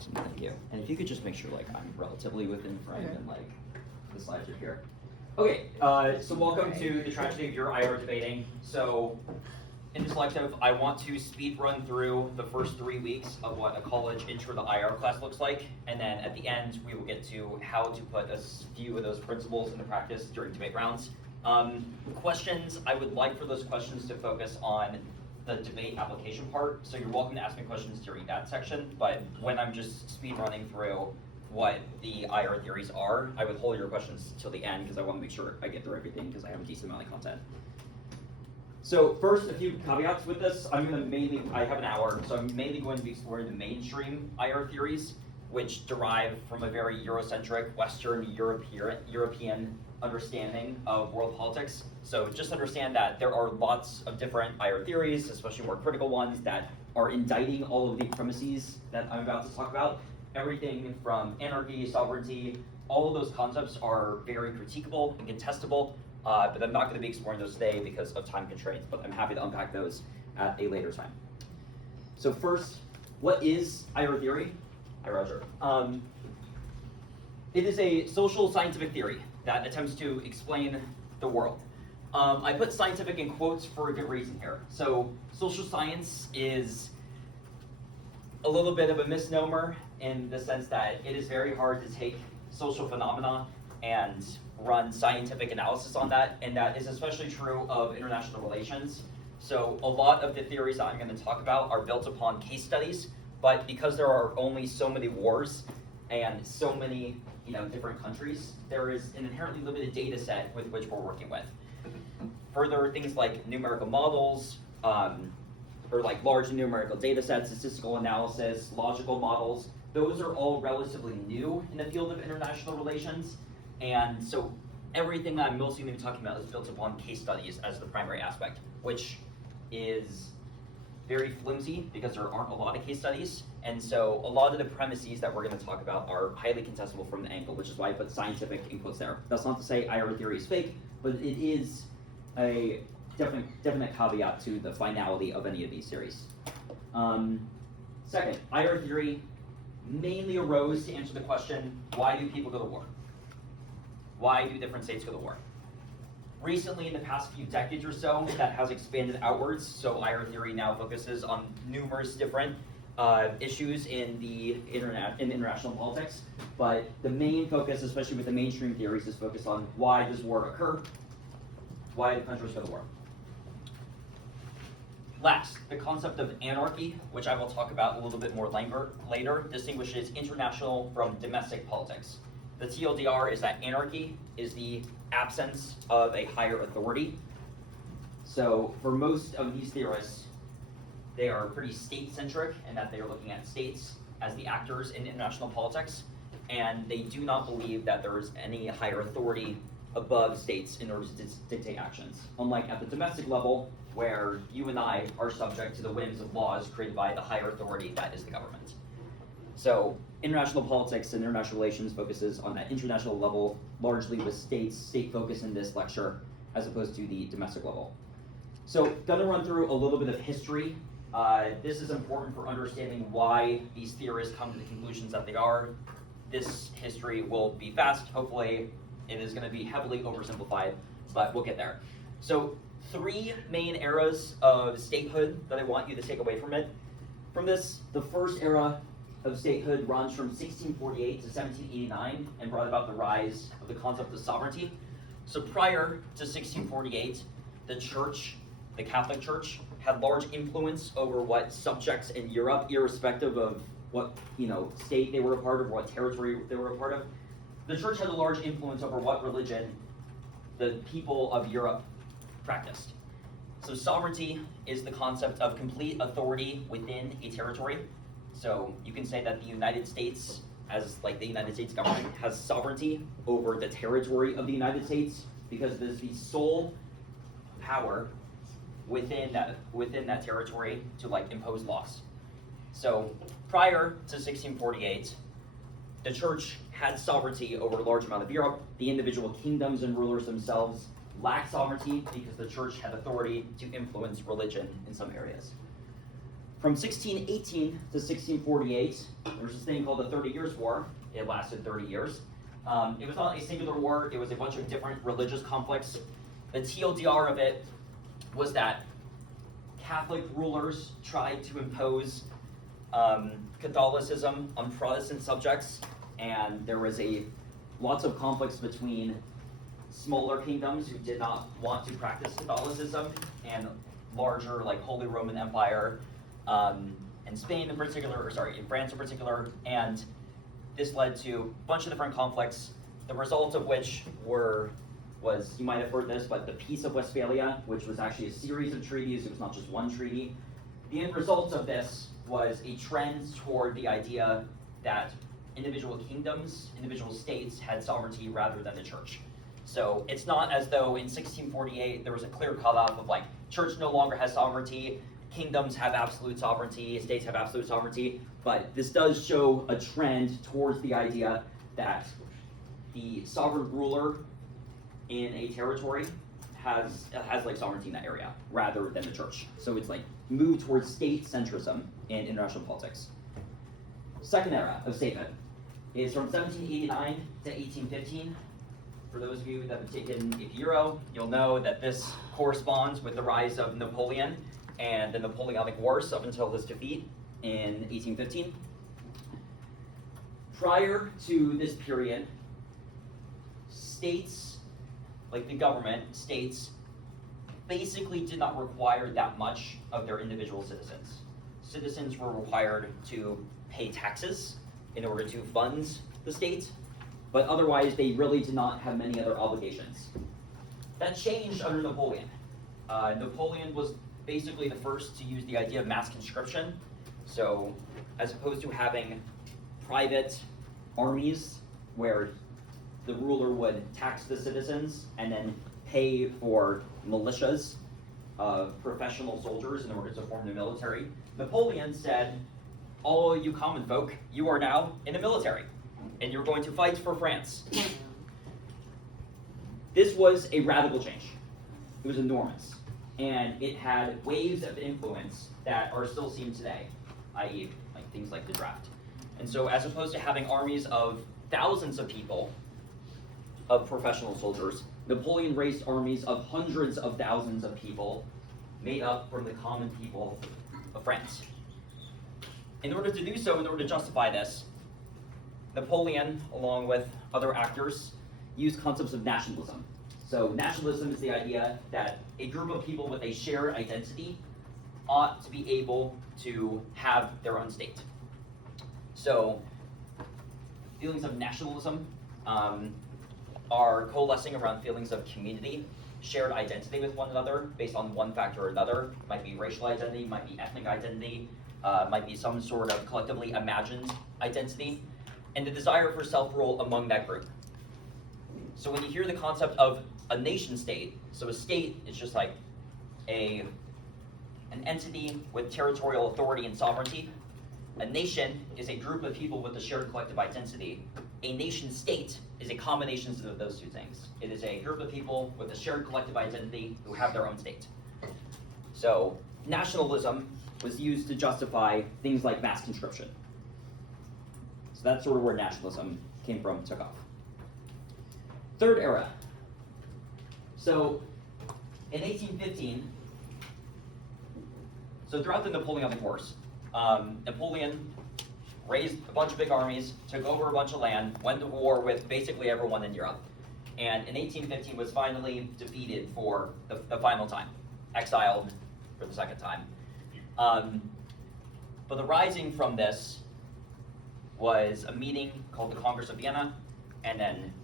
Awesome, thank you. And if you could just make sure like I'm relatively within frame and like the slides are here. Okay, so welcome to the tragedy of your IR debating. So in this lecture, I want to speed run through the first 3 weeks of what a college intro to IR class looks like, and then at the end we will get to how to put a few of those principles into practice during debate rounds. Questions, I would like for those questions to focus on the debate application part, so you're welcome to ask me questions during that section, but when I'm just speed running through what the IR theories are, I would hold your questions till the end because I want to make sure I get through everything because I have a decent amount of content. So first, a few caveats with this. I have an hour, so I'm mainly going to be exploring the mainstream IR theories, which derive from a very Eurocentric, Western European understanding of world politics. So just understand that there are lots of different IR theories, especially more critical ones, that are indicting all of the premises that I'm about to talk about. Everything from anarchy, sovereignty, all of those concepts are very critiquable and contestable, but I'm not going to be exploring those today because of time constraints, but I'm happy to unpack those at a later time. So first, what is IR theory? Hi, Roger. It is a social scientific theory that attempts to explain the world. I put scientific in quotes for a good reason here. So social science is a little bit of a misnomer in the sense that it is very hard to take social phenomena and run scientific analysis on that, and that is especially true of international relations. So a lot of the theories that I'm going to talk about are built upon case studies, but because there are only so many wars and so many different countries, there is an inherently limited data set with which we're working with. Further, things like numerical models, or like large numerical data sets, statistical analysis, logical models, those are all relatively new in the field of international relations. And so everything that I'm mostly going to be talking about is built upon case studies as the primary aspect, which is very flimsy because there aren't a lot of case studies. And so a lot of the premises that we're going to talk about are highly contestable from the angle, which is why I put scientific in quotes there. That's not to say IR theory is fake, but it is a definite caveat to the finality of any of these theories. Second, IR theory mainly arose to answer the question, why do people go to war? Why do different states go to war? Recently, in the past few decades or so, that has expanded outwards, so IR theory now focuses on numerous different issues in international politics, but the main focus, especially with the mainstream theories, is focused on why does war occur? Why do countries go to war? Last, the concept of anarchy, which I will talk about a little bit more later, distinguishes international from domestic politics. The TLDR is that anarchy is the absence of a higher authority. So for most of these theorists, they are pretty state-centric in that they are looking at states as the actors in international politics, and they do not believe that there is any higher authority above states in order to dictate actions. Unlike at the domestic level, where you and I are subject to the whims of laws created by the higher authority that is the government. So international politics and international relations focuses on that international level, largely with state focus in this lecture, as opposed to the domestic level. So gonna run through a little bit of history. This is important for understanding why these theorists come to the conclusions that they are. This history will be fast, hopefully. It is gonna be heavily oversimplified, but we'll get there. So 3 main eras of statehood that I want you to take away from this. The first era of statehood runs from 1648 to 1789 and brought about the rise of the concept of sovereignty. So prior to 1648, the church, the Catholic Church, had large influence over what subjects in Europe, irrespective of what state they were a part of or what territory they were a part of. The church had a large influence over what religion the people of Europe practiced. So sovereignty is the concept of complete authority within a territory. So you can say that the United States, as like the United States government, has sovereignty over the territory of the United States because it is the sole power within that territory to like impose laws. So prior to 1648, the church had sovereignty over a large amount of Europe. The individual kingdoms and rulers themselves lacked sovereignty because the church had authority to influence religion in some areas. From 1618 to 1648, there was this thing called the 30 Years' War. It lasted 30 years. It was not a singular war. It was a bunch of different religious conflicts. The TLDR of it was that Catholic rulers tried to impose Catholicism on Protestant subjects, and there was lots of conflicts between smaller kingdoms who did not want to practice Catholicism and larger, like Holy Roman Empire, and Spain in particular, in France in particular, and this led to a bunch of different conflicts, the result of which was, you might have heard this, but the Peace of Westphalia, which was actually a series of treaties, it was not just one treaty. The end result of this was a trend toward the idea that individual kingdoms, individual states had sovereignty rather than the church. So it's not as though in 1648 there was a clear cutoff of like, church no longer has sovereignty, kingdoms have absolute sovereignty, states have absolute sovereignty, but this does show a trend towards the idea that the sovereign ruler in a territory has like sovereignty in that area rather than the church. So it's like moved towards state centrism in international politics. Second era of statehood is from 1789 to 1815. For those of you that have taken a Euro, you'll know that this corresponds with the rise of Napoleon and the Napoleonic Wars up until his defeat in 1815. Prior to this period, states, like the government, states basically did not require that much of their individual citizens. Citizens were required to pay taxes in order to fund the state, but otherwise they really did not have many other obligations. That changed under Napoleon. Napoleon was basically the first to use the idea of mass conscription. So as opposed to having private armies where the ruler would tax the citizens and then pay for militias of professional soldiers in order to form the military, Napoleon said, all you common folk, you are now in the military, and you're going to fight for France. This was a radical change. It was enormous. And it had waves of influence that are still seen today, i.e. like things like the draft. And so as opposed to having armies of thousands of people, of professional soldiers, Napoleon raised armies of hundreds of thousands of people made up from the common people of France. In order to do so, in order to justify this, Napoleon, along with other actors, used concepts of nationalism. So nationalism is the idea that a group of people with a shared identity ought to be able to have their own state. So feelings of nationalism are coalescing around feelings of community, shared identity with one another based on one factor or another. Might be racial identity, might be ethnic identity, might be some sort of collectively imagined identity, and the desire for self-rule among that group. So when you hear the concept of a nation state, so a state is just like an entity with territorial authority and sovereignty. A nation is a group of people with a shared collective identity. A nation state is a combination of those two things. It is a group of people with a shared collective identity who have their own state. So nationalism was used to justify things like mass conscription. So that's sort of where nationalism came from, took off. Third era. So in 1815, so throughout the Napoleonic Wars, Napoleon raised a bunch of big armies, took over a bunch of land, went to war with basically everyone in Europe, and in 1815 was finally defeated for the final time, exiled for the second time. But the rising from this was a meeting called the Congress of Vienna, and then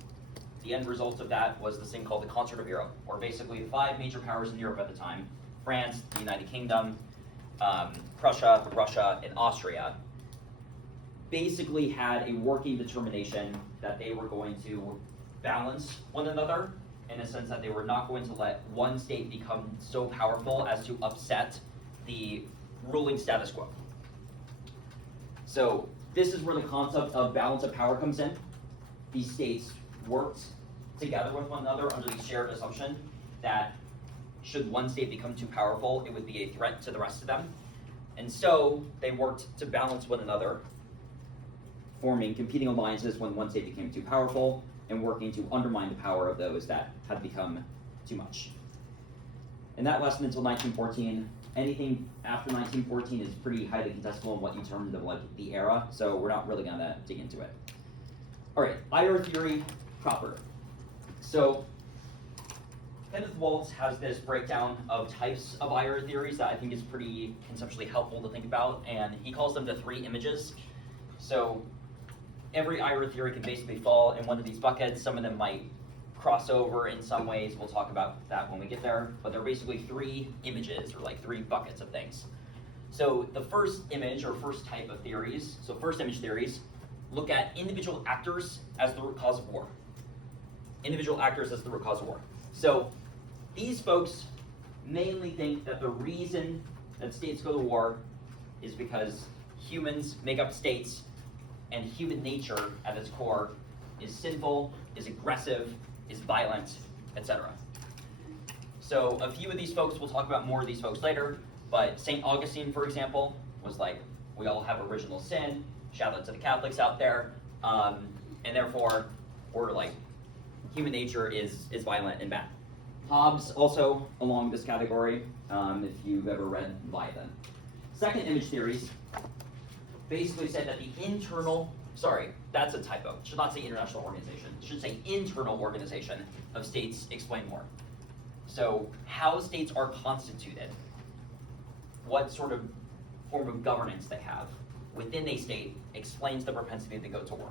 the end result of that was this thing called the Concert of Europe, where basically the five major powers in Europe at the time, France, the United Kingdom, Prussia, Russia, and Austria, basically had a working determination that they were going to balance one another in a sense that they were not going to let one state become so powerful as to upset the ruling status quo. So this is where the concept of balance of power comes in. These states worked together with one another under the shared assumption that should one state become too powerful, it would be a threat to the rest of them. And so they worked to balance one another, forming competing alliances when one state became too powerful, and working to undermine the power of those that had become too much. And that lasted until 1914. Anything after 1914 is pretty highly contestable in what you term the era, so we're not really gonna dig into it. All right, IR theory proper. So Kenneth Waltz has this breakdown of types of IR theories that I think is pretty conceptually helpful to think about, and he calls them the three images. So every IR theory can basically fall in one of these buckets. Some of them might cross over in some ways. We'll talk about that when we get there. But they're basically three images, or like three buckets of things. So the first image, or first type of theories, so first image theories, look at individual actors as the root cause of war. Individual actors as the root cause of war. So these folks mainly think that the reason that states go to war is because humans make up states, and human nature at its core is sinful, is aggressive, is violent, etc. So a few of these folks, we'll talk about more of these folks later, but St. Augustine, for example, was like, we all have original sin, shout out to the Catholics out there, and therefore, we're like, human nature is violent and bad. Hobbes also along this category, if you've ever read Leviathan. Second image theories basically said that the internal, sorry, that's a typo. It should not say international organization. It should say internal organization of states explain more. So how states are constituted, what sort of form of governance they have within a state explains the propensity to go to war.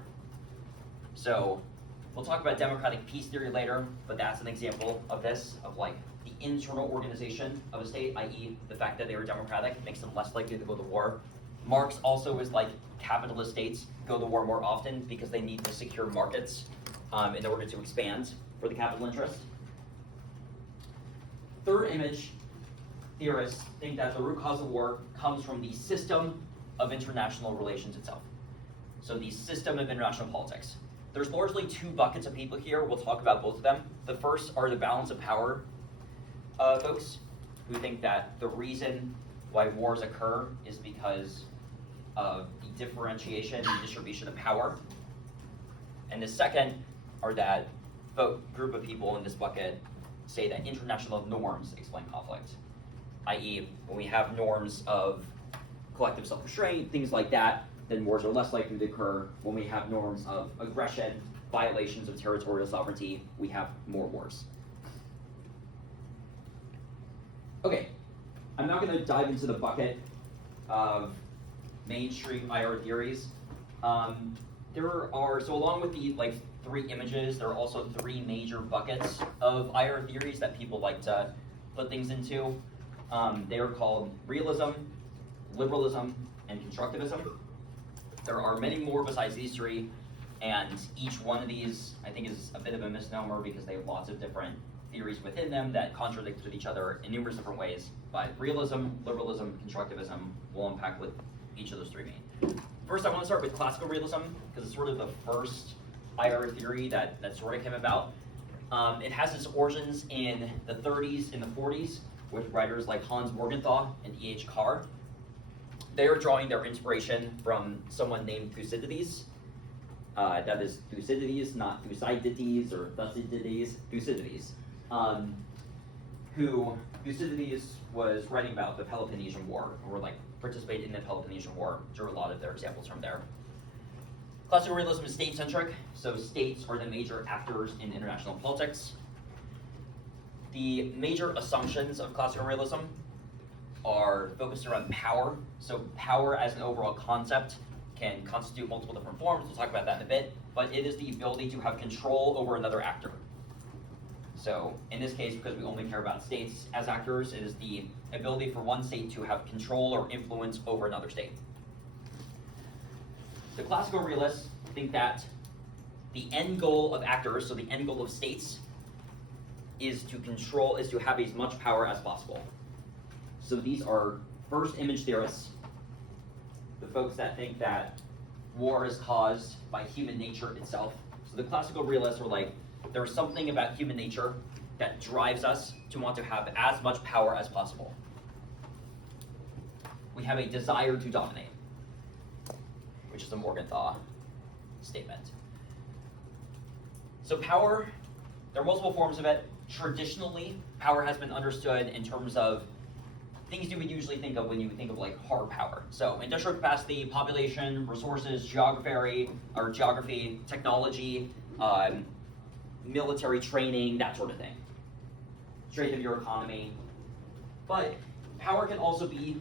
So we'll talk about democratic peace theory later, but that's an example of this, of like the internal organization of a state, i.e. the fact that they are democratic makes them less likely to go to war. Marx also is like capitalist states go to war more often because they need to secure markets in order to expand for the capital interest. Third image theorists think that the root cause of war comes from the system of international relations itself. So the system of international politics. There's largely two buckets of people here. We'll talk about both of them. The first are the balance of power folks who think that the reason why wars occur is because of the differentiation and distribution of power. And the second are that group of people in this bucket say that international norms explain conflict, i.e. when we have norms of collective self-restraint, things like that, then wars are less likely to occur. When we have norms of aggression, violations of territorial sovereignty, we have more wars. Okay, I'm not going to dive into the bucket of mainstream IR theories. There are, so along with the like three images, there are also three major buckets of IR theories that people like to put things into. They are called realism, liberalism, and constructivism. There are many more besides these three, and each one of these I think is a bit of a misnomer because they have lots of different theories within them that contradict with each other in numerous different ways. But realism, liberalism, constructivism will unpack with each of those three main. First, I want to start with classical realism because it's sort of the first IR theory that sort of came about. It has its origins in the 30s and the 40s with writers like Hans Morgenthau and E.H. Carr. They are drawing their inspiration from someone named Thucydides. That is Thucydides, not Thucydides or Thucydides, Thucydides. Who Thucydides was writing about the Peloponnesian War, or like participated in the Peloponnesian War, drew a lot of their examples from there. Classical realism is state-centric, so states are the major actors in international politics. The major assumptions of classical realism are focused around power. So power as an overall concept can constitute multiple different forms. We'll talk about that in a bit, but it is the ability to have control over another actor. So in this case, because we only care about states as actors, it is the ability for one state to have control or influence over another state. The classical realists think that the end goal of actors, so the end goal of states, is to have as much power as possible. So these are first image theorists, the folks that think that war is caused by human nature itself. So the classical realists are like, there's something about human nature that drives us to want to have as much power as possible. We we have a desire to dominate, which is a Morgenthau statement. So power, there are multiple forms of it. Traditionally, power has been understood in terms of things you would usually think of when you think of like hard power. So industrial capacity, population, resources, geography, technology, military training, that sort of thing. Strength of your economy. But power can also be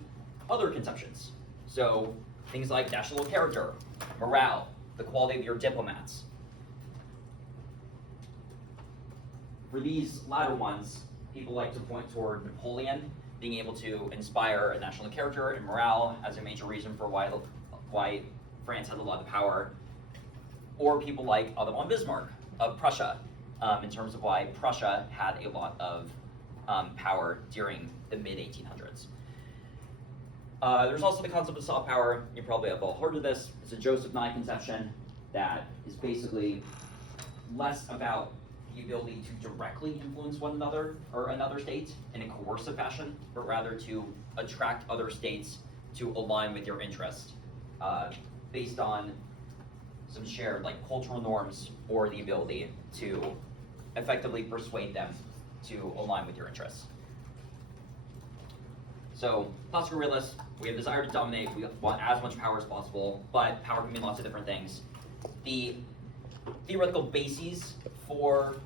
other conceptions. So things like national character, morale, the quality of your diplomats. For these latter ones, people like to point toward Napoleon being able to inspire a national character and morale as a major reason for why France has a lot of power. Or people like Otto von Bismarck of Prussia, in terms of why Prussia had a lot of power during the mid-1800s. There's also the concept of soft power. You probably have all heard of this. It's a Joseph Nye conception that is basically less about the ability to directly influence one another or another state in a coercive fashion, but rather to attract other states to align with your interest based on some shared like cultural norms or the ability to effectively persuade them to align with your interests. So classical realists, we have desire to dominate, we want as much power as possible, but power can mean lots of different things. The theoretical bases for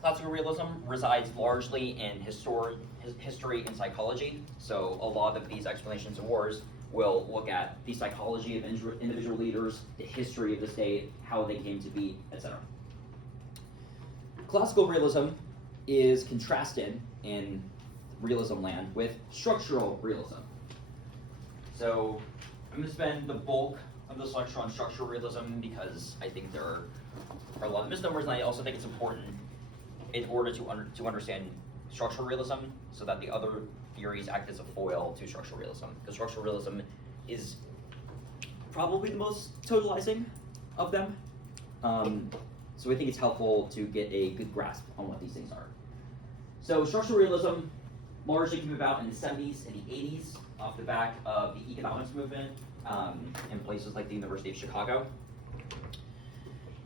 classical realism resides largely in history and psychology. So a lot of these explanations of wars will look at the psychology of individual leaders, the history of the state, how they came to be, etc. Classical realism is contrasted in realism land with structural realism. So I'm going to spend the bulk of this lecture on structural realism because I think there are a lot of misnomers, and I also think it's important in order to understand structural realism so that the other theories act as a foil to structural realism. Because structural realism is probably the most totalizing of them. So I think it's helpful to get a good grasp on what these things are. So structural realism largely came about in the 70s and the 80s off the back of the economics movement in places like the University of Chicago.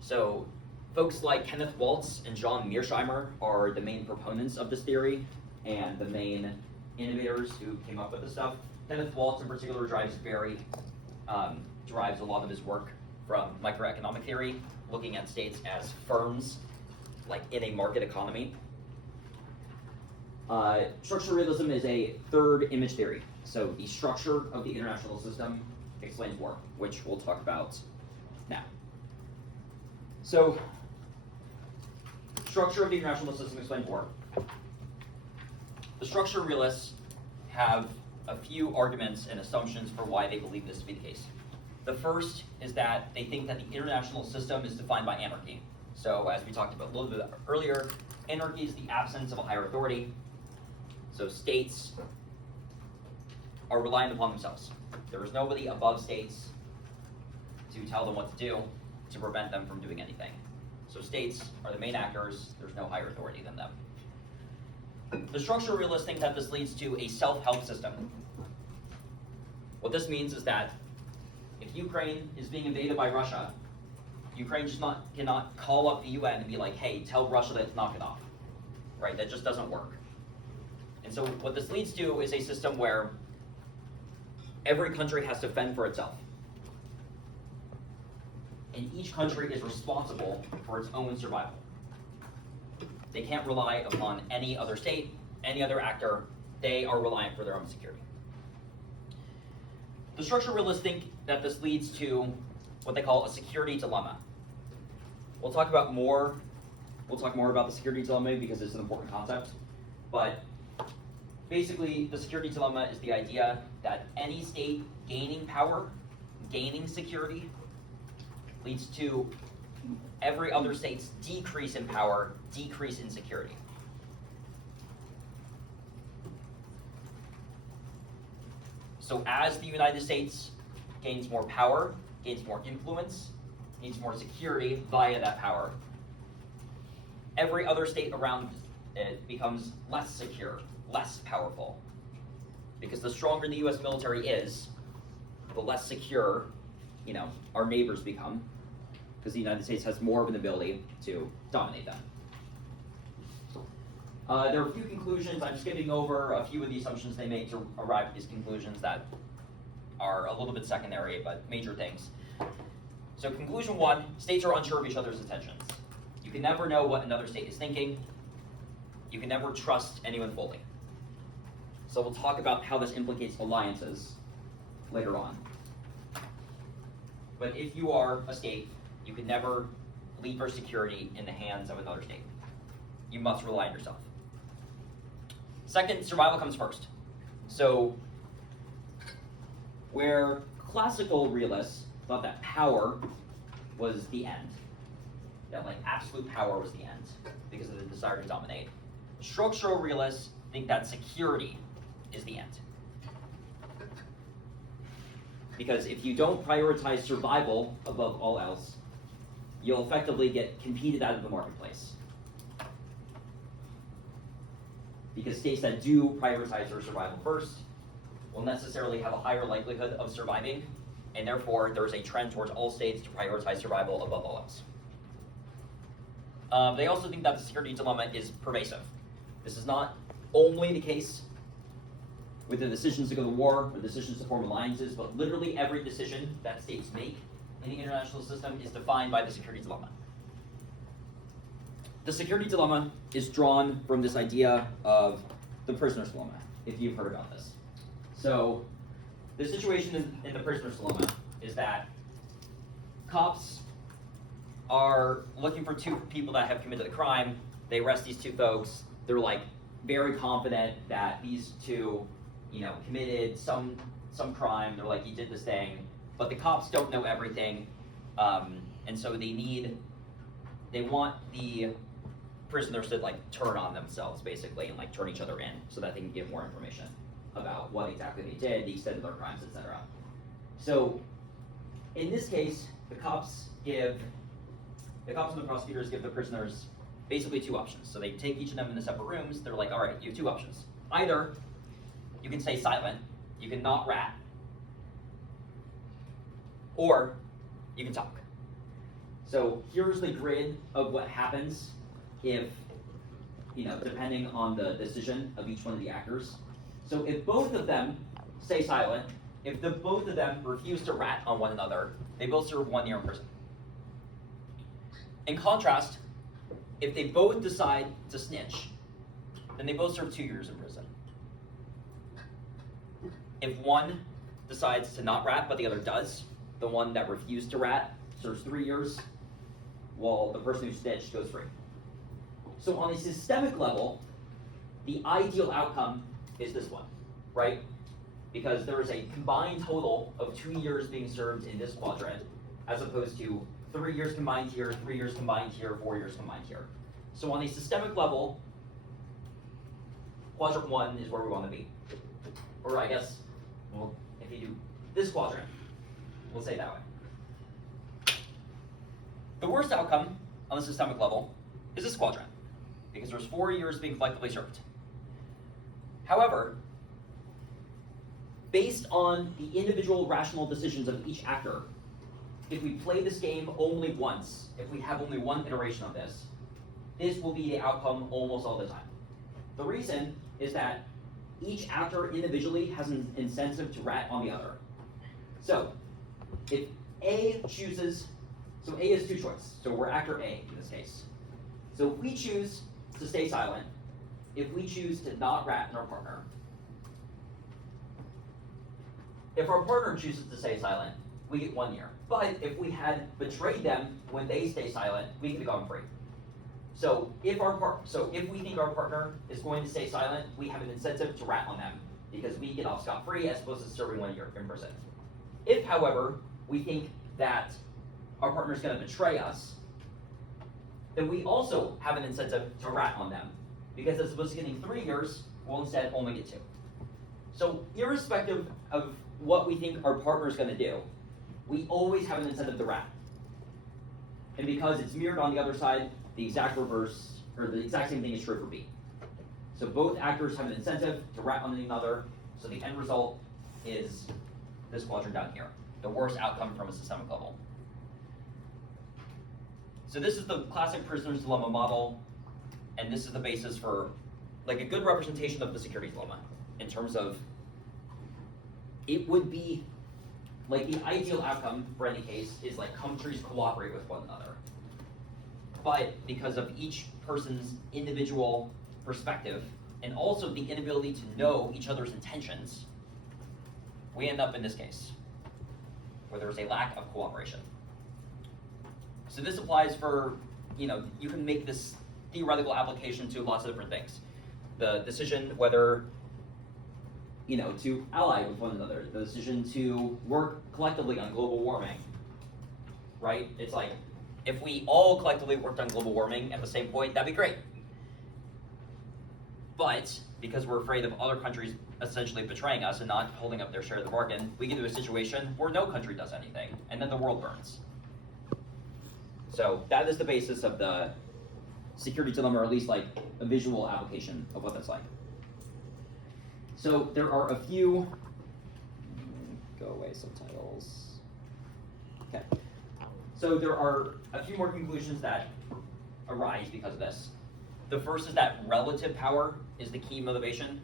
So folks like Kenneth Waltz and John Mearsheimer are the main proponents of this theory and the main innovators who came up with this stuff. Kenneth Waltz in particular derives a lot of his work from microeconomic theory, looking at states as firms, like in a market economy. Structural realism is a third image theory. So the structure of the international system explains war, which we'll talk about now. So, structure of the international system explains war. The structural realists have a few arguments and assumptions for why they believe this to be the case. The first is that they think that the international system is defined by anarchy. So as we talked about a little bit earlier, anarchy is the absence of a higher authority. So states are reliant upon themselves. There is nobody above states to tell them what to do, to prevent them from doing anything. So states are the main actors, there's no higher authority than them. The structural realists think that this leads to a self-help system. What this means is that if Ukraine is being invaded by Russia, Ukraine just cannot call up the UN and be like, hey, tell Russia to knock it off, right? That just doesn't work. And so what this leads to is a system where every country has to fend for itself. And each country is responsible for its own survival. They can't rely upon any other state, any other actor. They are reliant for their own security. The structural realists think that this leads to what they call a security dilemma. We'll talk more about the security dilemma because it's an important concept. But basically, the security dilemma is the idea that any state gaining power, gaining security, leads to every other state's decrease in power, decrease in security. So as the United States gains more power, gains more influence, needs more security via that power, every other state around it becomes less secure, less powerful, because the stronger the US military is, the less secure, our neighbors become, because the United States has more of an ability to dominate them. There are a few conclusions. I'm skipping over a few of the assumptions they made to arrive at these conclusions that are a little bit secondary, but major things. So conclusion 1, states are unsure of each other's intentions. You can never know what another state is thinking. You can never trust anyone fully. So we'll talk about how this implicates alliances later on. But if you are a state, you can never leave your security in the hands of another state. You must rely on yourself. Second, survival comes first. So where classical realists thought that power was the end, that absolute power was the end because of the desire to dominate, structural realists think that security is the end. Because if you don't prioritize survival above all else, you'll effectively get competed out of the marketplace. Because states that do prioritize their survival first will necessarily have a higher likelihood of surviving, and therefore there's a trend towards all states to prioritize survival above all else. They also think that the security dilemma is pervasive. This is not only the case with the decisions to go to war or decisions to form alliances, but literally every decision that states make in the international system is defined by the security dilemma. The security dilemma is drawn from this idea of the prisoner's dilemma, if you've heard about this. So the situation in the prisoner's dilemma is that cops are looking for two people that have committed a crime. They arrest these two folks. They're very confident that these two, committed some crime. They're like, you did this thing, but the cops don't know everything, and so they want the prisoners to turn on themselves basically and turn each other in so that they can give more information about what exactly they did, the extent of their crimes, etc. So in this case, the cops and the prosecutors give the prisoners basically two options. So they take each of them into separate rooms. They're like, all right, you have two options. Either you can stay silent, you can not rat, or you can talk. So here's the grid of what happens if, depending on the decision of each one of the actors. So if both of them stay silent, if both of them refuse to rat on one another, they both serve 1 year in prison. In contrast, if they both decide to snitch, then they both serve 2 years in prison. If one decides to not rat, but the other does, the one that refused to rat serves 3 years, while the person who snitched goes free. So on a systemic level, the ideal outcome is this one, right? Because there is a combined total of 2 years being served in this quadrant, as opposed to 3 years combined here, 3 years combined here, 4 years combined here. So on a systemic level, quadrant 1 is where we want to be. Or I guess, well, if you do this quadrant, we'll say it that way. The worst outcome on the systemic level is this quadrant, because there's 4 years being collectively served. However, based on the individual rational decisions of each actor, if we play this game only once, if we have only one iteration of this, this will be the outcome almost all the time. The reason is that each actor individually has an incentive to rat on the other. So if A chooses, so A is two choices, so we're actor A in this case. So if we choose to stay silent, if we choose to not rat on our partner, if our partner chooses to stay silent, we get 1 year. But if we had betrayed them when they stay silent, we could have gone free. So if we think our partner is going to stay silent, we have an incentive to rat on them because we get off scot-free as opposed to serving 1 year in prison. If, however, we think that our partner is going to betray us, then we also have an incentive to rat on them because as opposed to getting 3 years, we'll instead only get 2. So irrespective of what we think our partner is going to do, we always have an incentive to rat. And because it's mirrored on the other side, the exact same thing is true for B. So both actors have an incentive to rat on another, So the end result is this quadrant down here, the worst outcome from a systemic level. So this is the classic prisoner's dilemma model, and this is the basis for like a good representation of the security dilemma in terms of it would be like the ideal outcome for any case is like countries cooperate with one another. But because of each person's individual perspective and also the inability to know each other's intentions, we end up in this case where there's a lack of cooperation. So this applies for, you can make this theoretical application to lots of different things. The decision whether, to ally with one another, the decision to work collectively on global warming, right? It's like, if we all collectively worked on global warming at the same point, that'd be great. But because we're afraid of other countries essentially betraying us and not holding up their share of the bargain, we get to a situation where no country does anything, and then the world burns. So that is the basis of the security dilemma, or at least like a visual application of what that's like. So there are a few, go away subtitles. Okay. So there are a few more conclusions that arise because of this. The first is that relative power is the key motivation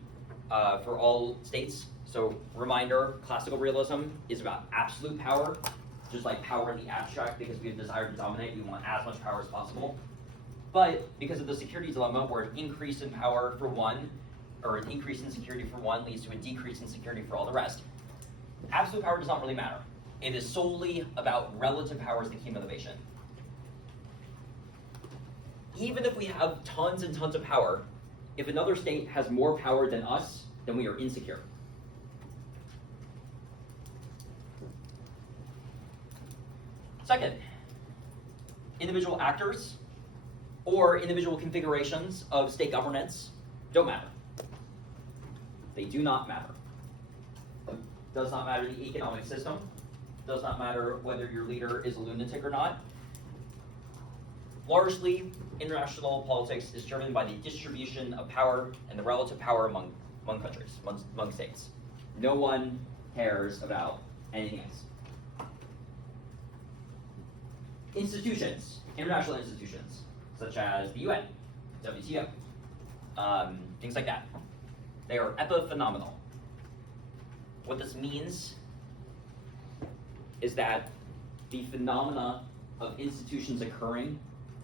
for all states. So reminder, classical realism is about absolute power, just like power in the abstract, because we have desire to dominate, we want as much power as possible. But because of the security dilemma, where an increase in power for one, or an increase in security for one leads to a decrease in security for all the rest, absolute power does not really matter. It is solely about relative power as the key motivation. Even if we have tons and tons of power, if another state has more power than us, then we are insecure. Second, individual actors or individual configurations of state governance don't matter. They do not matter. Does not matter the economic system. Does not matter whether your leader is a lunatic or not. Largely, international politics is driven by the distribution of power and the relative power among countries, among states. No one cares about anything else. Institutions, international institutions, such as the UN, WTO, things like that. They are epiphenomenal. What this means is that the phenomena of institutions occurring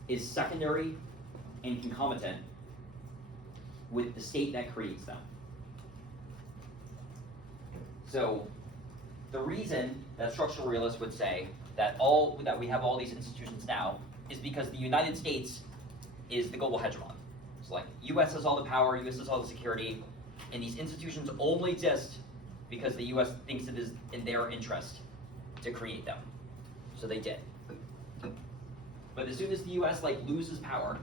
is secondary and concomitant with the state that creates them. So the reason that structural realists would say that we have all these institutions now is because the United States is the global hegemon. So like US has all the power, US has all the security, and these institutions only exist because the US thinks it is in their interest to create them. So they did. But as soon as the US loses power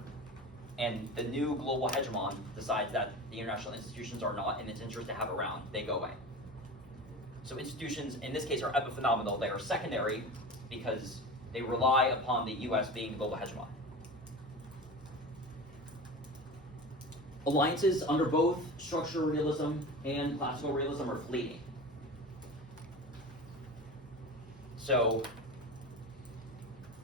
and the new global hegemon decides that the international institutions are not in its interest to have around, they go away. So institutions, in this case, are epiphenomenal. They are secondary because they rely upon the US being the global hegemon. Alliances under both structural realism and classical realism are fleeting. So,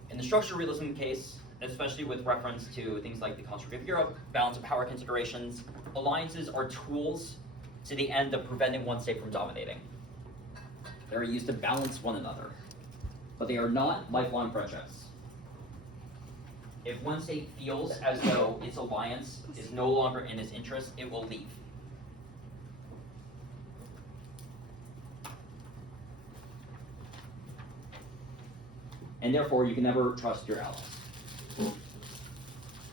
in the structural realism case, especially with reference to things like the construct of Europe, balance of power considerations, alliances are tools to the end of preventing one state from dominating. They're used to balance one another, but they are not lifelong friendships. If one state feels as though its alliance is no longer in its interest, it will leave. And therefore, you can never trust your allies.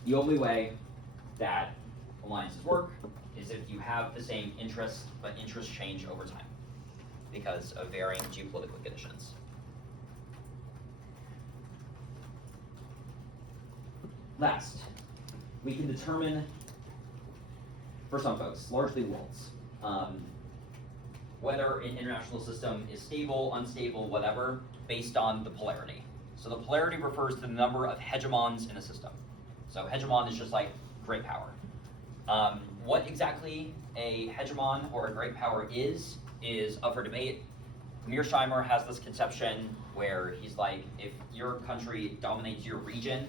The only way that alliances work is if you have the same interests, but interests change over time because of varying geopolitical conditions. Last, we can determine, for some folks, largely worlds, whether an international system is stable, unstable, whatever, based on the polarity. So the polarity refers to the number of hegemons in a system. So hegemon is just like great power. What exactly a hegemon or a great power is up for debate. Mearsheimer has this conception where he's like, if your country dominates your region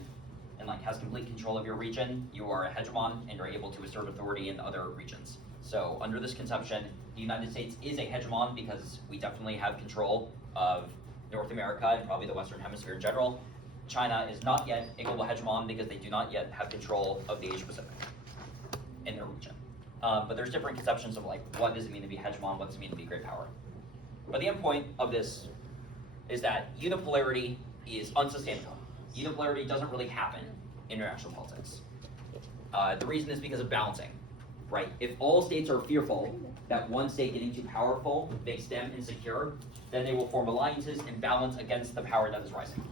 and like has complete control of your region, you are a hegemon and you're able to assert authority in other regions. So under this conception, the United States is a hegemon because we definitely have control of North America and probably the Western Hemisphere in general. China is not yet a global hegemon because they do not yet have control of the Asia Pacific in their region. But there's different conceptions of like, what does it mean to be hegemon, what does it mean to be great power? But the end point of this is that unipolarity is unsustainable. Unipolarity doesn't really happen in international politics. The reason is because of balancing, right? If all states are fearful that one state getting too powerful makes them insecure, then they will form alliances and balance against the power that is rising.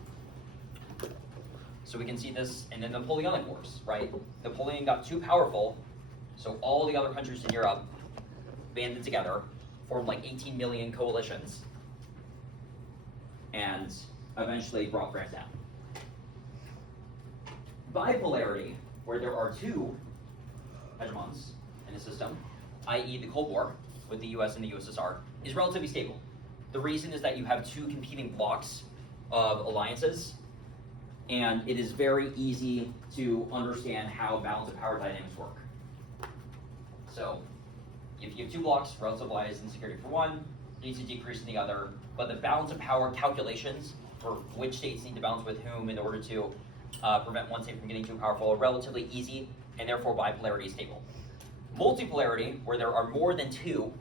So we can see this in the Napoleonic Wars, right? Napoleon got too powerful, so all the other countries in Europe banded together, formed like 18 million coalitions, and eventually brought France down. Bipolarity, where there are two hegemons in a system, i.e. the Cold War with the US and the USSR, is relatively stable. The reason is that you have two competing blocks of alliances, and it is very easy to understand how balance of power dynamics work. So, if you have two blocks, relative alliance and security for one, needs to decrease in the other, but the balance of power calculations for which states need to balance with whom in order to prevent one state from getting too powerful are relatively easy, and therefore bipolarity is stable. Multipolarity, where there are more than two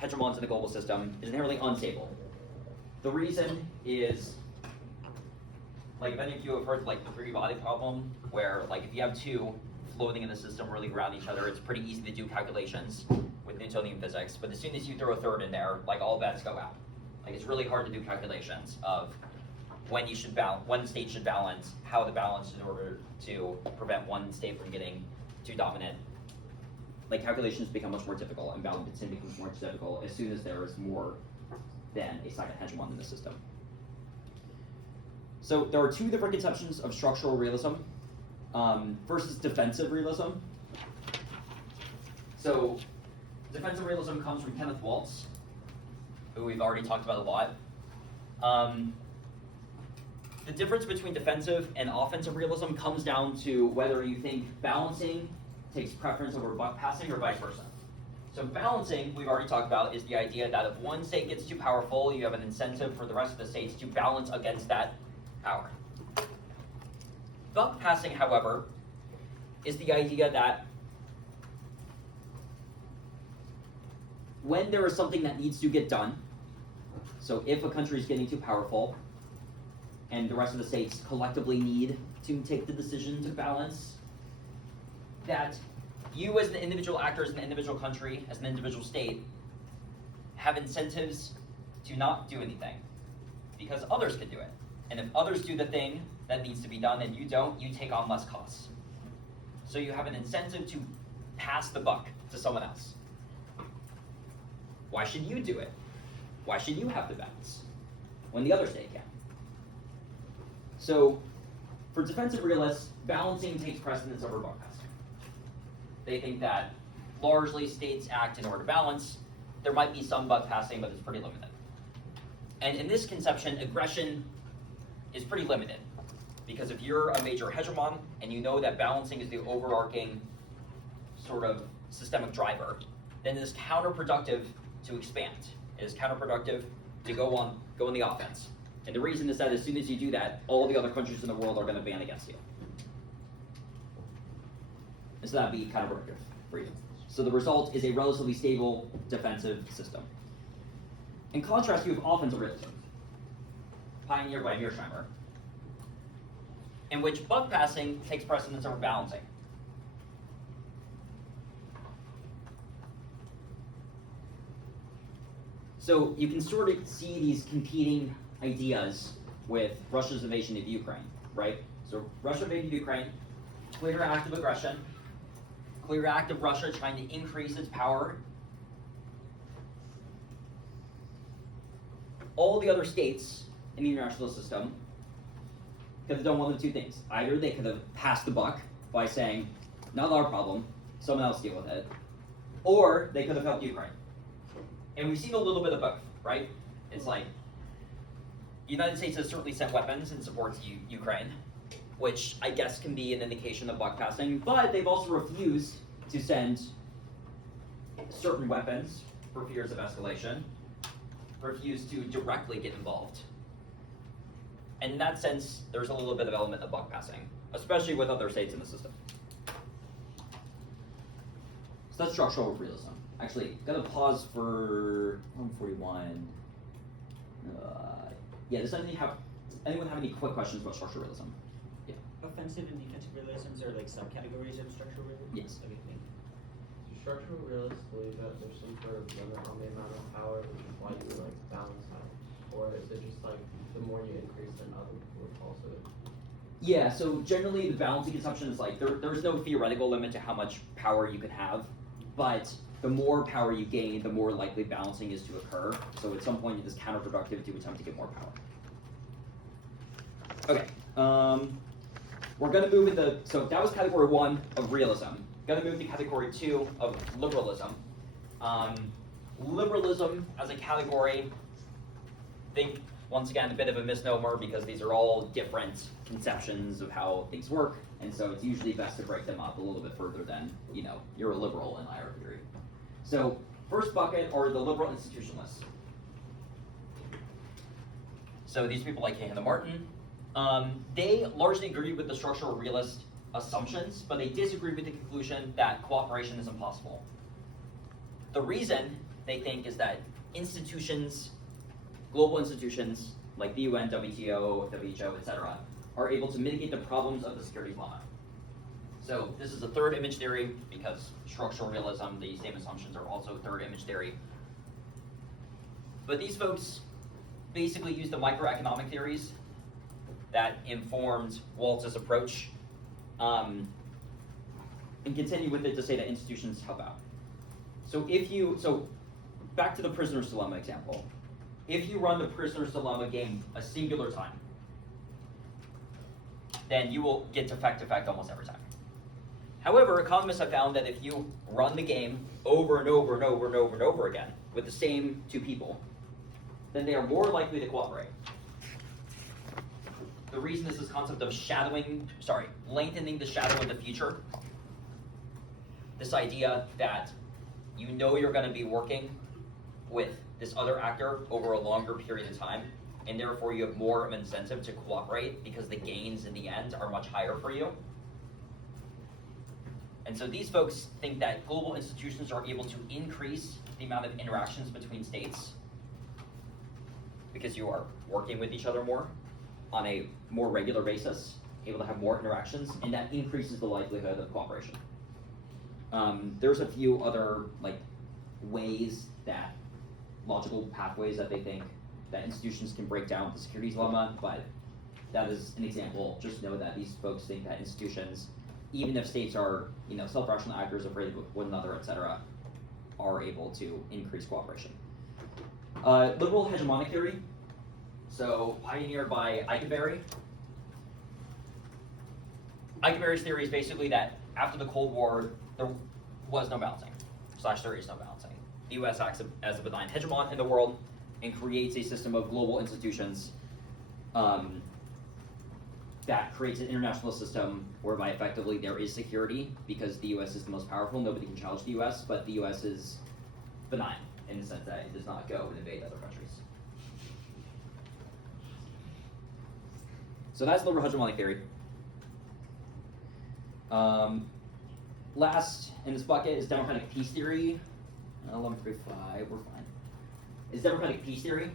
hegemons in the global system, is inherently unstable. The reason is, like, if any of you have heard like the three-body problem, where like if you have two floating in the system really around each other, it's pretty easy to do calculations with Newtonian physics, but as soon as you throw a third in there, like all bets go out. Like it's really hard to do calculations of when you should when state should balance, how to balance in order to prevent one state from getting too dominant. Like calculations become much more difficult, and balancing becomes more difficult as soon as there is more than a second hegemon in the system. So there are two different conceptions of structural realism. First is defensive realism. So defensive realism comes from Kenneth Waltz, who we've already talked about a lot. The difference between defensive and offensive realism comes down to whether you think balancing takes preference over buck passing or vice versa. So balancing, we've already talked about, is the idea that if one state gets too powerful, you have an incentive for the rest of the states to balance against that power. Buck passing, however, is the idea that when there is something that needs to get done, so if a country is getting too powerful and the rest of the states collectively need to take the decision to balance, that you as an individual actor, as an individual country, as an individual state, have incentives to not do anything because others can do it. And if others do the thing that needs to be done and you don't, you take on less costs. So you have an incentive to pass the buck to someone else. Why should you do it? Why should you have the balance when the other state can? So for defensive realists, balancing takes precedence over buck passing. They think that largely states act in order to balance. There might be some buck passing, but it's pretty limited. And in this conception, aggression is pretty limited. Because if you're a major hegemon and you know that balancing is the overarching sort of systemic driver, then it is counterproductive to expand. It is counterproductive to go on the offense. And the reason is that as soon as you do that, all the other countries in the world are going to ban against you. And so that would be counterproductive for you. So the result is a relatively stable defensive system. In contrast, you have offensive realism, pioneered by Mearsheimer, in which buck passing takes precedence over balancing. So you can sort of see these competing ideas with Russia's invasion of Ukraine, right? So Russia invaded Ukraine, clear act of aggression, clear act of Russia trying to increase its power. All the other states in the international system could have done one of two things. Either they could have passed the buck by saying, not our problem, someone else deal with it. or they could have helped Ukraine. And we've seen a little bit of both, right? It's like, the United States has certainly sent weapons and supports Ukraine, which I guess can be an indication of buck passing, but they've also refused to send certain weapons for fears of escalation, refused to directly get involved. And in that sense, there's a little bit of element of buck passing, especially with other states in the system. So that's structural realism. Actually, gonna pause for 141. Yeah, does anyone have any quick questions about structural realism? Yeah. Offensive and defensive realisms are like subcategories of structural realism? Yes. Okay, thank you. Do structural realists believe that there's some sort of limit on the amount of power, which is why you would like balance out? Or is it just like the more you increase, then other people would also? Yeah, so generally the balancing assumption is like there's no theoretical limit to how much power you could have, but the more power you gain, the more likely balancing is to occur. So at some point it is counterproductive to attempt to get more power. Okay, we're gonna move into, so that was category 1 of realism. Gonna move to category 2 of liberalism. Liberalism as a category, think once again a bit of a misnomer because these are all different conceptions of how things work, and so it's usually best to break them up a little bit further than, you know, you're a liberal in IR theory. So first bucket are the liberal institutionalists. So these people like Hannah Martin, they largely agree with the structural realist assumptions, but they disagree with the conclusion that cooperation is impossible. The reason they think is that institutions, global institutions like the UN, WTO, WHO, etc., are able to mitigate the problems of the security dilemma. So this is the third image theory because structural realism, the same assumptions are also third image theory. But these folks basically use the microeconomic theories that informed Waltz's approach and continue with it to say that institutions help out. So back to the prisoner's dilemma example. If you run the prisoner's dilemma game a singular time, then you will get effect almost every time. However, economists have found that if you run the game over and over and over and over and over again with the same two people, then they are more likely to cooperate. The reason is this concept of lengthening the shadow of the future. This idea that you know you're going to be working with this other actor over a longer period of time, and therefore you have more of an incentive to cooperate because the gains in the end are much higher for you. And so these folks think that global institutions are able to increase the amount of interactions between states because you are working with each other more on a more regular basis, able to have more interactions, and that increases the likelihood of cooperation. There's a few other ways that logical pathways that they think that institutions can break down the security dilemma, but that is an example. Just know that these folks think that institutions, even if states are self-rational actors afraid of one another, etc., are able to increase cooperation. Liberal hegemonic theory, so pioneered by Eikenberry. Eikenberry's theory is basically that after the Cold War, there was no balancing, / there is no balancing. The US acts as a benign hegemon in the world and creates a system of global institutions that creates an international system whereby effectively there is security because the US is the most powerful. Nobody can challenge the US, but the US is benign in the sense that it does not go and invade other countries. So that's liberal hegemonic theory. Last in this bucket is democratic peace theory. 1135, we're fine. Is democratic peace theory.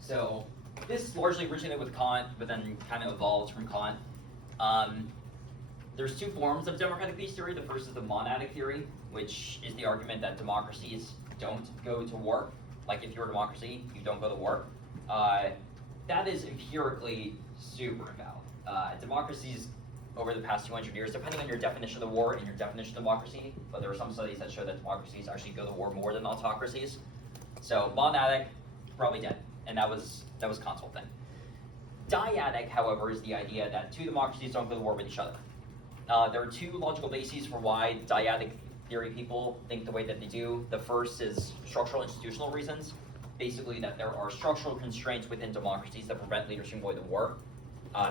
So this largely originated with Kant, but then kind of evolved from Kant. There's two forms of democratic peace theory. The first is the monadic theory, which is the argument that democracies don't go to war. Like if you're a democracy, you don't go to war. That is empirically super invalid. Democracies over the past 200 years, depending on your definition of war and your definition of democracy, but there are some studies that show that democracies actually go to war more than autocracies. So monadic, probably dead, and that was Kant's whole thing. Dyadic, however, is the idea that two democracies don't go to war with each other. There are two logical bases for why dyadic theory people think the way that they do. The first is structural institutional reasons, basically that there are structural constraints within democracies that prevent leaders from going to war,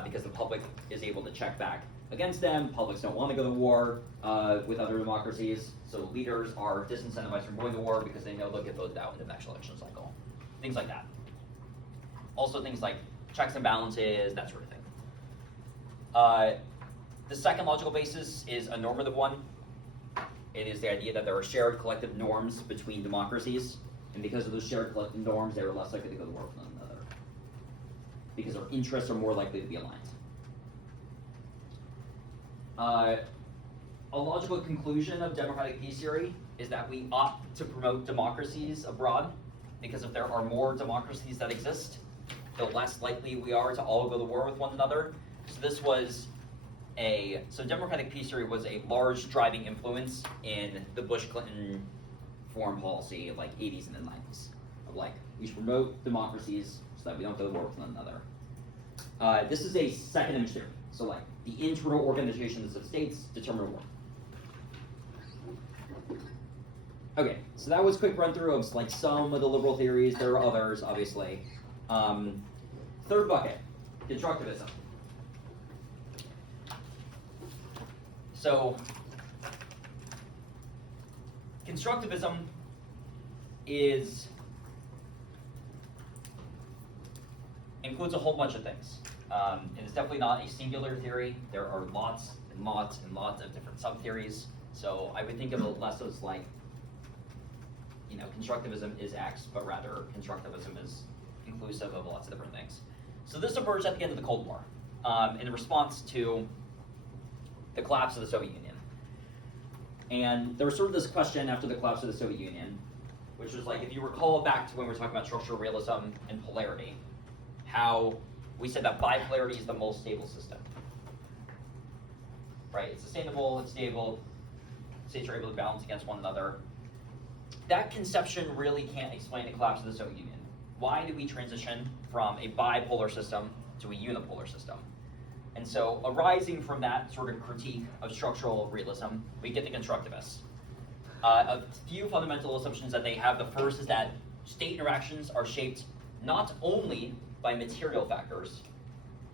because the public is able to check back against them. Publics don't want to go to war with other democracies, so leaders are disincentivized from going to war because they know they'll get voted out in the next election cycle. Things like that. Also things like checks and balances, that sort of thing. The second logical basis is a normative one. It is the idea that there are shared collective norms between democracies, and because of those shared collective norms, they are less likely to go to war with one another, because our interests are more likely to be aligned. A logical conclusion of democratic peace theory is that we ought to promote democracies abroad, because if there are more democracies that exist, the less likely we are to all go to war with one another. So democratic peace theory was a large driving influence in the Bush-Clinton foreign policy of like 80s and the 90s. Of like, we should promote democracies so that we don't go to war with one another. This is a second image theory. So like, the internal organizations of states determine war. Okay, so that was a quick run through of like some of the liberal theories. There are others, obviously. Third bucket, constructivism. So, constructivism includes a whole bunch of things. It is definitely not a singular theory. There are lots and lots and lots of different sub-theories. So I would think of it less as like, constructivism is X, but rather constructivism is inclusive of lots of different things. So this emerged at the end of the Cold War in response to the collapse of the Soviet Union. And there was sort of this question after the collapse of the Soviet Union, which was like, if you recall back to when we were talking about structural realism and polarity, how we said that bipolarity is the most stable system. Right? It's sustainable, it's stable, states are able to balance against one another. That conception really can't explain the collapse of the Soviet Union. Why did we transition from a bipolar system to a unipolar system? And so, arising from that sort of critique of structural realism, we get the constructivists. A few fundamental assumptions that they have. The first is that state interactions are shaped not only by material factors,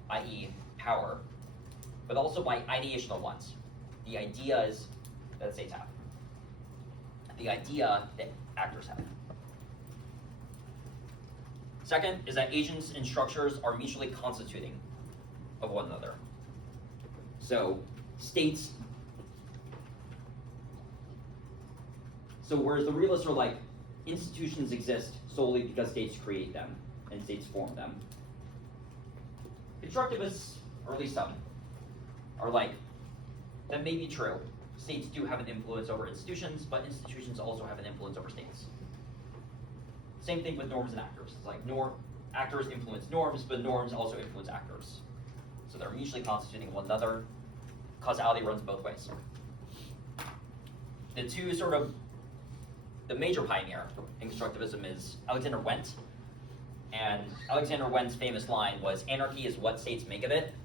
i.e. power, but also by ideational ones, the ideas that states have, the idea that actors have. Second is that agents and structures are mutually constituting of one another. So whereas the realists are like, institutions exist solely because states create them and states form them, constructivists, or at least some, are like, that may be true. States do have an influence over institutions, but institutions also have an influence over states. Same thing with norms and actors. It's like actors influence norms, but norms also influence actors. So they're mutually constituting one another. Causality runs both ways. The major pioneer in constructivism is Alexander Wendt. And Alexander Wendt's famous line was, "Anarchy is what states make of it."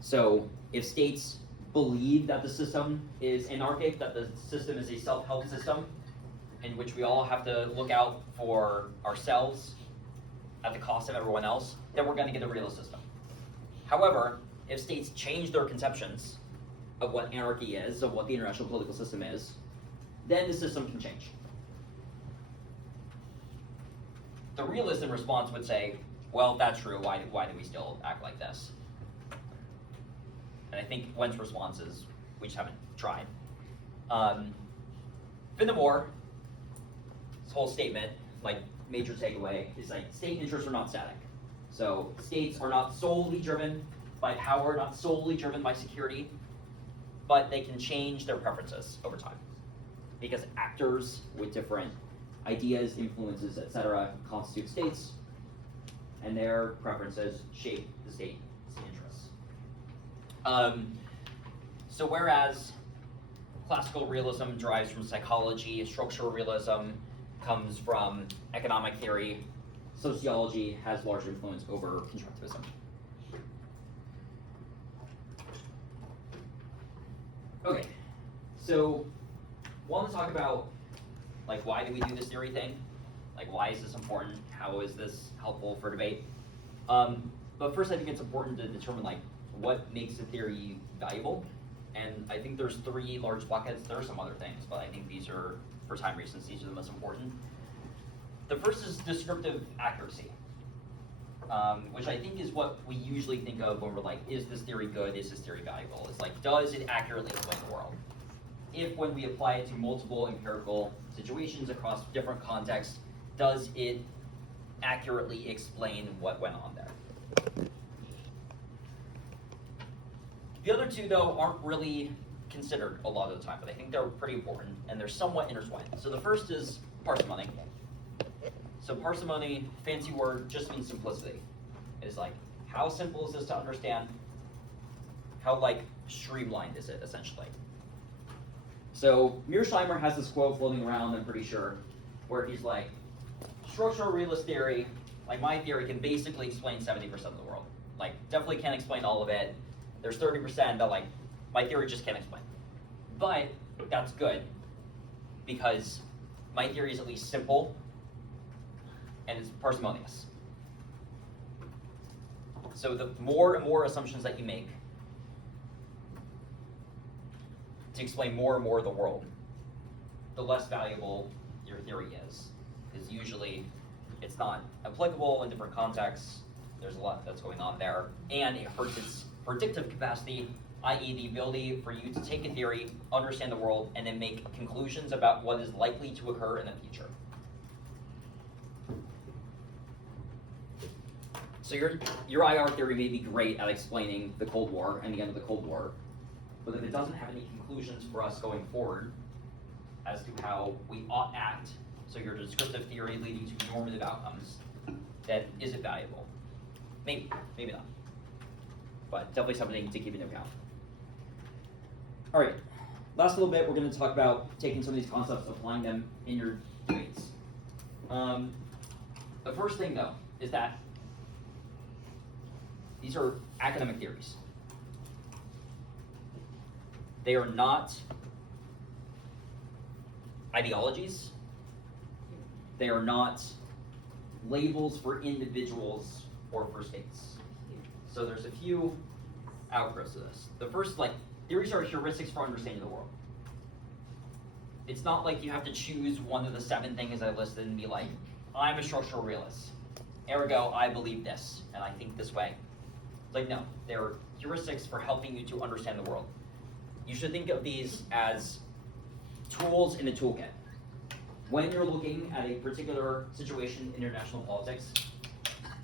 So if states believe that the system is anarchic, that the system is a self-help system, in which we all have to look out for ourselves at the cost of everyone else, then we're going to get a realist system. However, if states change their conceptions of what anarchy is, of what the international political system is, then the system can change. The realist in response would say, well, if that's true, why do we still act like this? And I think Wendt's response is, we just haven't tried. Furthermore, this whole statement, like major takeaway, is like state interests are not static. So states are not solely driven by power, not solely driven by security, but they can change their preferences over time. Because actors with different ideas, influences, etc. constitute states, and their preferences shape the state's interests. So whereas classical realism derives from psychology, structural realism comes from economic theory, sociology has large influence over constructivism. Okay, So, want to talk about, like, why do we do this theory thing? Like, why is this important? How is this helpful for debate? But first, I think it's important to determine, like, what makes a theory valuable. And I think there's three large buckets. There are some other things, but I think these are, for time reasons, these are the most important. The first is descriptive accuracy, which I think is what we usually think of when we're like, is this theory good? Is this theory valuable? It's like, does it accurately explain the world? If when we apply it to multiple empirical situations across different contexts, does it accurately explain what went on there? The other two, though, aren't really considered a lot of the time, but I think they're pretty important, and they're somewhat intertwined. So the first is parsimony. So parsimony, fancy word, just means simplicity. It's like, how simple is this to understand? How, like, streamlined is it, essentially? So Mearsheimer has this quote floating around, I'm pretty sure, where he's like, structural realist theory, like my theory, can basically explain 70% of the world. Like, definitely can't explain all of it. There's 30% that, like, my theory just can't explain. But that's good, because my theory is at least simple, and it's parsimonious. So the more and more assumptions that you make to explain more and more of the world, the less valuable your theory is. Because usually it's not applicable in different contexts, there's a lot that's going on there, and it hurts its predictive capacity, i.e. the ability for you to take a theory, understand the world, and then make conclusions about what is likely to occur in the future. So your IR theory may be great at explaining the Cold War and the end of the Cold War, but if it doesn't have any conclusions for us going forward as to how we ought act, so your descriptive theory leading to normative outcomes, then is it valuable? Maybe, maybe not. But definitely something to keep into account. All right, last little bit, we're going to talk about taking some of these concepts, applying them in your debates. The first thing, though, is that these are academic theories. They are not ideologies. They are not labels for individuals or for states. So there's a few outgrowths of this. The first, like, theories are heuristics for understanding the world. It's not like you have to choose one of the 7 things I listed and be like, I'm a structural realist. Ergo, I believe this, and I think this way. It's like, no, they're heuristics for helping you to understand the world. You should think of these as tools in a toolkit. When you're looking at a particular situation in international politics,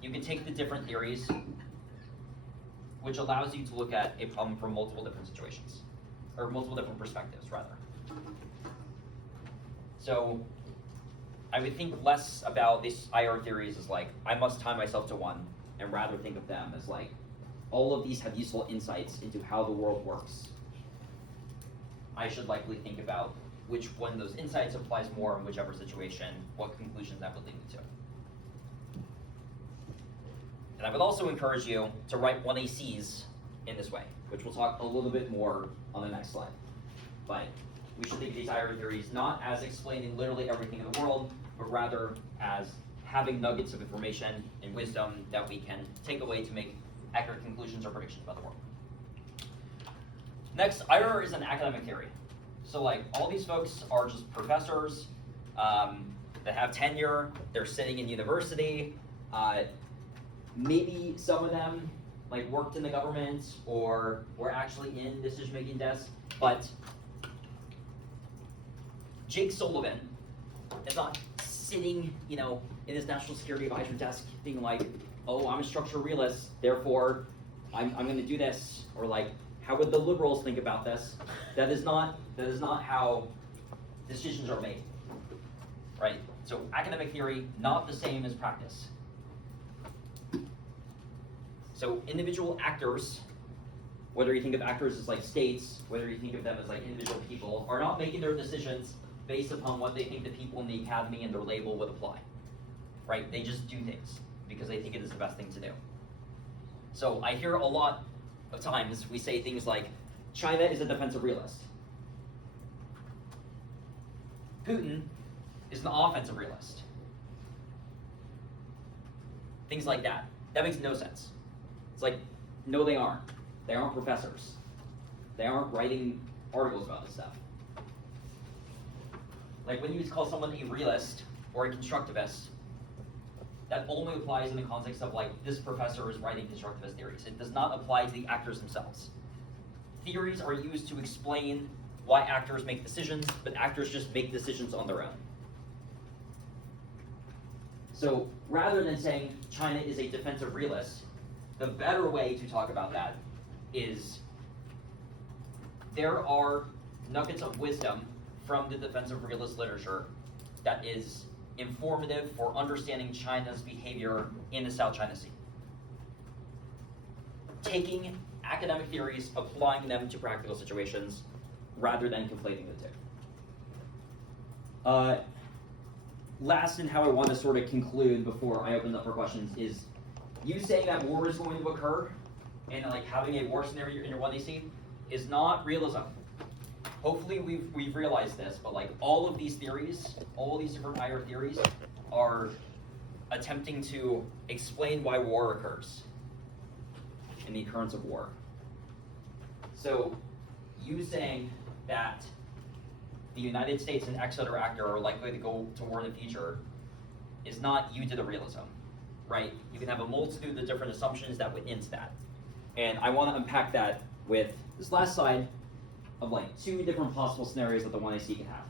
you can take the different theories, which allows you to look at a problem from multiple different situations, or multiple different perspectives, rather. So I would think less about these IR theories as like, I must tie myself to one, and rather think of them as like, all of these have useful insights into how the world works. I should likely think about which one of those insights applies more in whichever situation, what conclusions that would lead me to. And I would also encourage you to write 1ACs in this way, which we'll talk a little bit more on the next slide. But we should think of these IR theories not as explaining literally everything in the world, but rather as having nuggets of information and wisdom that we can take away to make accurate conclusions or predictions about the world. Next, IR is an academic theory. So like all these folks are just professors that have tenure, they're sitting in university, maybe some of them like worked in the government or were actually in decision-making desks, but Jake Sullivan is not sitting, in his national security advisor desk being like, oh, I'm a structural realist, therefore I'm going to do this, or like, how would the liberals think about this? That is not how decisions are made, right? So academic theory, not the same as practice. So individual actors, whether you think of actors as like states, whether you think of them as like individual people, are not making their decisions based upon what they think the people in the academy and their label would apply, right? They just do things because they think it is the best thing to do. So I hear a lot of times we say things like, China is a defensive realist. Putin is an offensive realist. Things like that. That makes no sense. It's like, no, they aren't. They aren't professors. They aren't writing articles about this stuff. Like when you call someone a realist or a constructivist, that only applies in the context of like, this professor is writing constructivist theories. It does not apply to the actors themselves. Theories are used to explain why actors make decisions, but actors just make decisions on their own. So rather than saying China is a defensive realist, the better way to talk about that is there are nuggets of wisdom from the defensive realist literature that is informative for understanding China's behavior in the South China Sea. Taking academic theories, applying them to practical situations, rather than conflating the two. Last, and how I want to sort of conclude before I open up for questions, is you saying that war is going to occur and like having a war scenario in your 1AC is not realism. Hopefully we've realized this, but like all of these theories, all these different higher theories are attempting to explain why war occurs and the occurrence of war. So you saying that the United States and X other actor are likely to go to war in the future is not you did a realism, right? You can have a multitude of different assumptions that went into that. And I want to unpack that with this last slide of like 2 different possible scenarios that the 1AC can have.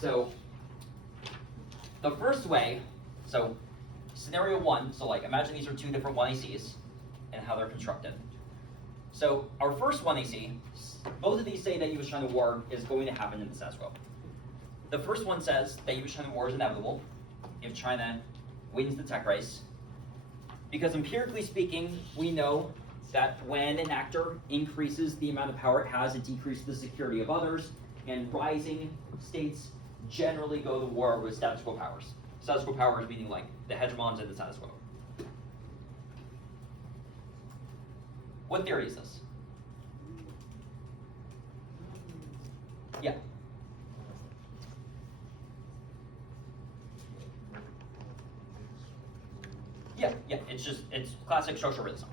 So the first way, so scenario 1, so like imagine these are 2 different 1ACs and how they're constructed. So our first 1AC, both of these say that US-China war is going to happen in the status quo. The first one says that US-China war is inevitable if China wins the tech race, because empirically speaking, we know that when an actor increases the amount of power it has, it decreases the security of others, and rising states generally go to war with status quo powers. Status quo powers meaning like the hegemons and the status quo. What theory is this? Yeah. Yeah, it's classic structural realism.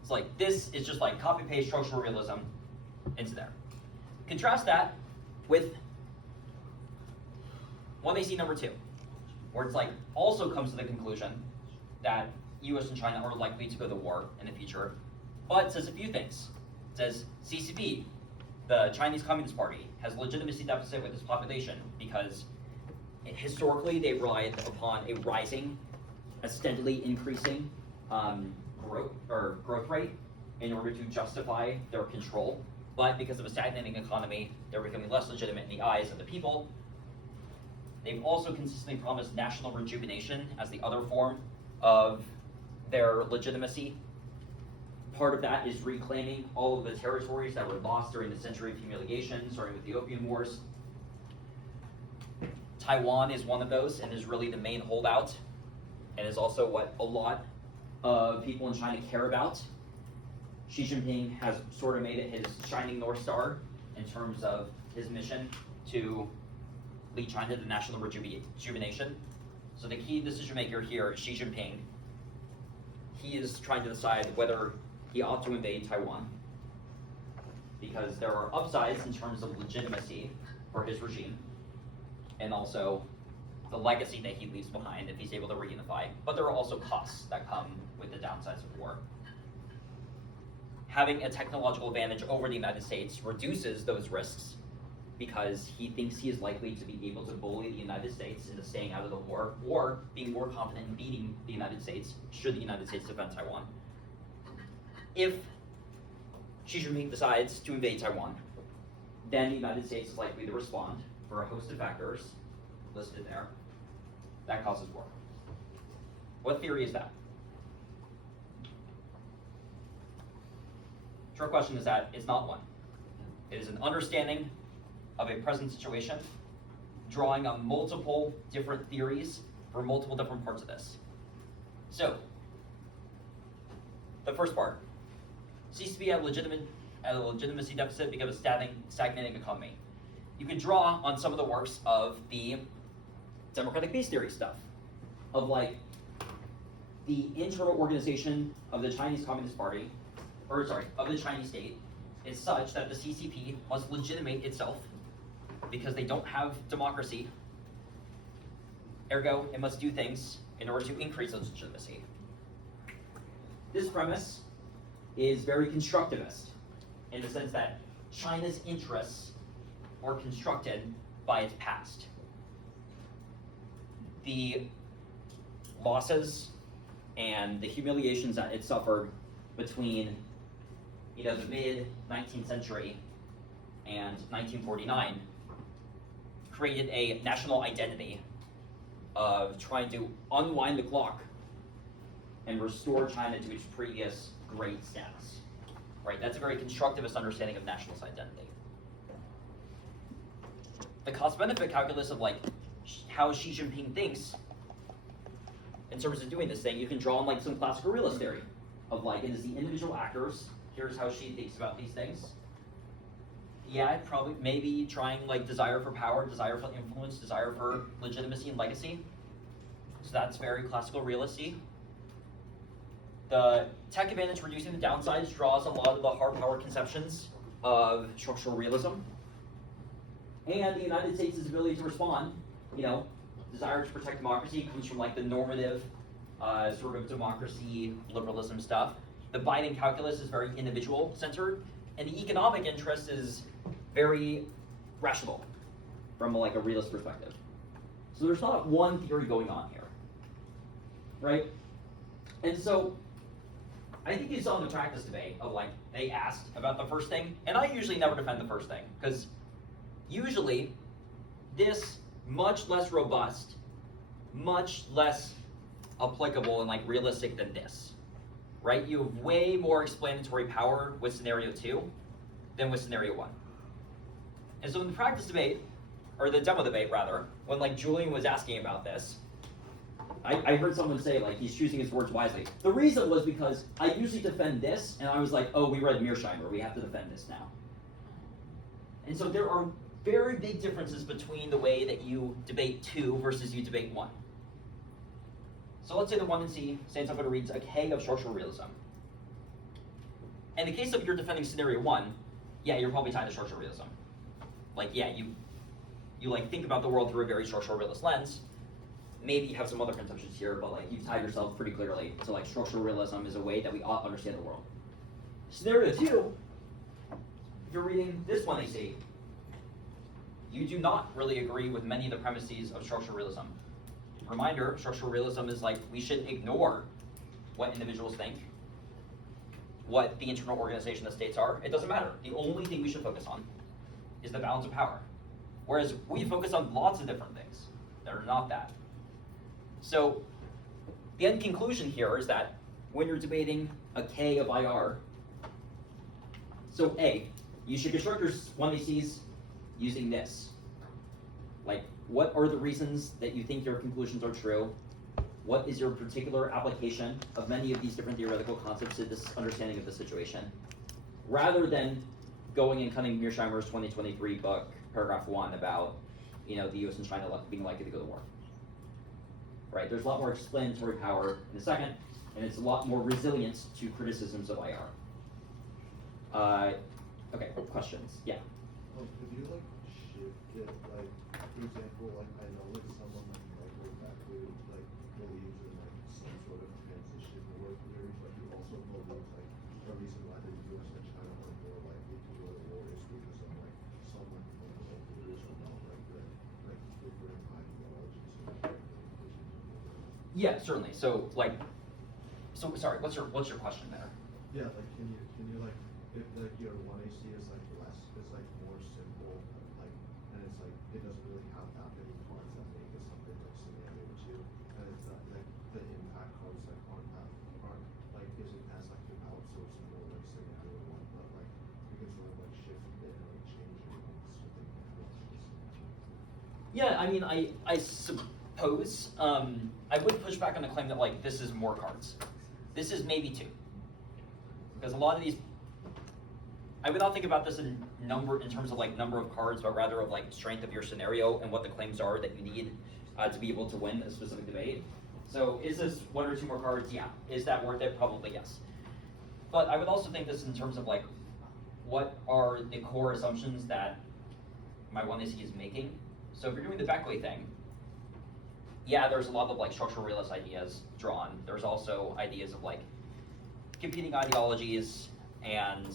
It's like, this is just like copy-paste structural realism into there. Contrast that with 1AC number 2, where it's like, also comes to the conclusion that US and China are likely to go to war in the future, but it says a few things. It says CCP, the Chinese Communist Party, has legitimacy deficit with its population because historically they relied upon a rising, a steadily increasing growth rate in order to justify their control. But because of a stagnating economy, they're becoming less legitimate in the eyes of the people. They've also consistently promised national rejuvenation as the other form of their legitimacy. Part of that is reclaiming all of the territories that were lost during the century of humiliation, starting with the Opium Wars. Taiwan is one of those and is really the main holdout, and is also what a lot of people in China care about. Xi Jinping has sort of made it his shining North Star in terms of his mission to lead China to national rejuvenation. So the key decision maker here is Xi Jinping. He is trying to decide whether he ought to invade Taiwan, because there are upsides in terms of legitimacy for his regime, and also the legacy that he leaves behind if he's able to reunify. But there are also costs that come with the downsides of war. Having a technological advantage over the United States reduces those risks, because he thinks he is likely to be able to bully the United States into staying out of the war, or being more confident in beating the United States should the United States defend Taiwan. If Xi Jinping decides to invade Taiwan, then the United States is likely to respond for a host of factors listed there that causes war. What theory is that? Short question is that it's not one. It is an understanding of a present situation, drawing on multiple different theories for multiple different parts of this. So, the first part, CCP had a legitimacy deficit because of a stagnating economy. you could draw on some of the works of the democratic base theory stuff, of like the internal organization of the Chinese Communist Party, or sorry, of the Chinese state, is such that the CCP must legitimate itself because they don't have democracy. Ergo, it must do things in order to increase its legitimacy. This premise is very constructivist in the sense that China's interests are constructed by its past. The losses and the humiliations that it suffered between the mid-19th century and 1949 created a national identity of trying to unwind the clock and restore China to its previous great status. Right? That's a very constructivist understanding of nationalist identity. The cost-benefit calculus of like how Xi Jinping thinks in terms of doing this thing, you can draw on like some classical realist theory of like, it is the individual actors. Here's how Xi thinks about these things. Yeah, probably maybe trying like desire for power, desire for influence, desire for legitimacy and legacy. So that's very classical realisty. The tech advantage reducing the downsides draws a lot of the hard power conceptions of structural realism. And the United States' ability to respond, desire to protect democracy comes from like the normative sort of democracy liberalism stuff. The Biden calculus is very individual centered, and the economic interest is very rational from like a realist perspective. So there's not one theory going on here, right? And so I think you saw in the practice debate of like, they asked about the first thing, and I usually never defend the first thing, because usually this much less robust, much less applicable and like realistic than this, right? You have way more explanatory power with scenario 2 than with scenario 1. And so in the practice debate, or the demo debate rather, when like Julian was asking about this, I heard someone say like he's choosing his words wisely. The reason was because I usually defend this, and I was like, oh, we read Mearsheimer, we have to defend this now. And so there are very big differences between the way that you debate 2 versus you debate 1. So let's say the 1 in C stands up and reads a K of structural realism. In the case of you're defending scenario 1, yeah, you're probably tied to structural realism. Like, yeah, you like think about the world through a very structural realist lens. Maybe you have some other conceptions here, but like you've tied yourself pretty clearly to like structural realism is a way that we ought to understand the world. Scenario 2, if you're reading this 1 AC, you do not really agree with many of the premises of structural realism. Reminder, structural realism is like we should ignore what individuals think, what the internal organization of states are. It doesn't matter. The only thing we should focus on is the balance of power. Whereas we focus on lots of different things that are not that. So the end conclusion here is that when you're debating a K of IR, so A, you should construct your 1ACs using this. Like, what are the reasons that you think your conclusions are true? What is your particular application of many of these different theoretical concepts to this understanding of the situation? Rather than going and cutting Mearsheimer's 2023 book, paragraph 1, about the US and China being likely to go to war. Right? There's a lot more explanatory power in the second, and it's a lot more resilience to criticisms of IR. Okay, questions? Yeah. Could you shift it, for example, I know someone way back who believes in some sort of transition war theory, but who also believes a reason why the US and China are more likely to go to war is because of some fundamental theories about the different ideologies. Yeah, certainly. So sorry, what's your question there? Yeah, can you if your 1AC is more simple, and it's it doesn't really have that many parts that make it something like scenario 2, and it's not the impact concept aren't isn't as developed, so it's more like scenario 1, but you can sort of shift it and change it once something happens. Yeah, I mean, I suppose I would push back on the claim that this is more cards. This is maybe 2, because a lot of these I would not think about this in terms of like number of cards, but rather of like strength of your scenario and what the claims are that you need to be able to win a specific debate. So is this one or two more cards? Yeah. Is that worth it? Probably yes. But I would also think this in terms of like, what are the core assumptions that my 1AC is making? So if you're doing the Beckley thing, yeah, there's a lot of like structural realist ideas drawn. There's also ideas of like competing ideologies and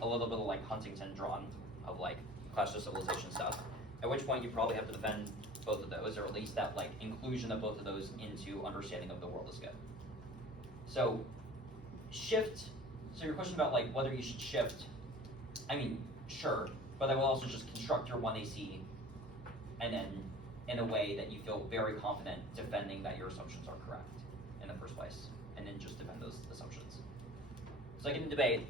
a little bit of like Huntington drawn of like clash of civilization stuff. At which point you probably have to defend both of those, or at least that like inclusion of both of those into understanding of the world is good. So shift, so your question about like whether you should shift, I mean, sure, but I will also just construct your 1AC and then in a way that you feel very confident defending that your assumptions are correct in the first place, and then just defend those assumptions. So like in a debate,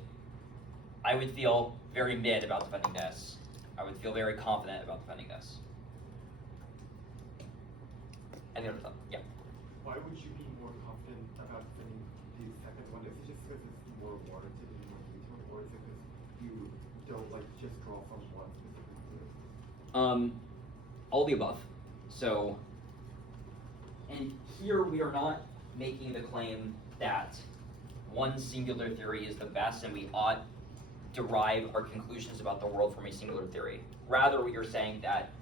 I would feel very mid about defending this. I would feel very confident about defending this. Any other thought? Yeah. Why would you be more confident about defending the second one? Is it just because it's more warranted and more detailed, or is it because you don't like just draw from one specific group? All the above. So, and here we are not making the claim that one singular theory is the best and we ought derive our conclusions about the world from a singular theory. Rather, we are saying that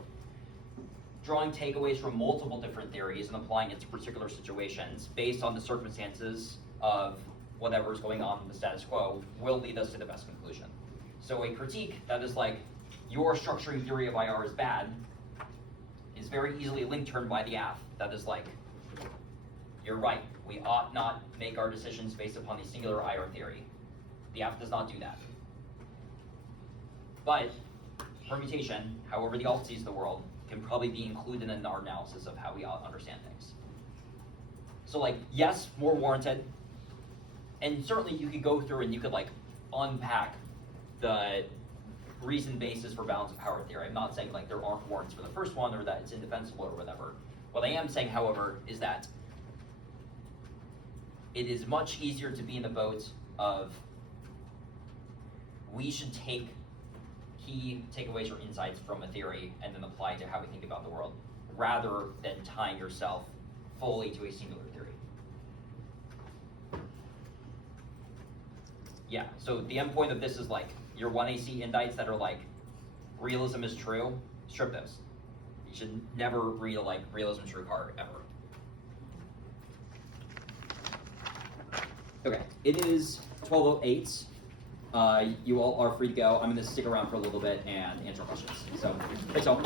drawing takeaways from multiple different theories and applying it to particular situations based on the circumstances of whatever is going on in the status quo will lead us to the best conclusion. So a critique that is like, your structuring theory of IR is bad, is very easily link turned by the AF. That is like, you're right, we ought not make our decisions based upon a singular IR theory. The AF does not do that. But permutation, however the alt sees the world, can probably be included in our analysis of how we understand things. So like, yes, more warranted. And certainly you could go through and you could like unpack the reason basis for balance of power theory. I'm not saying like there aren't warrants for the first one or that it's indefensible or whatever. What I am saying, however, is that it is much easier to be in the boat of we should take key takeaways or insights from a theory and then apply to how we think about the world, rather than tying yourself fully to a singular theory. Yeah, so the end point of this is like your 1AC indites that are like realism is true, strip those. You should never read a like realism true card ever. Okay, it is 12:08. You all are free to go. I'm going to stick around for a little bit and answer questions. So, thanks all.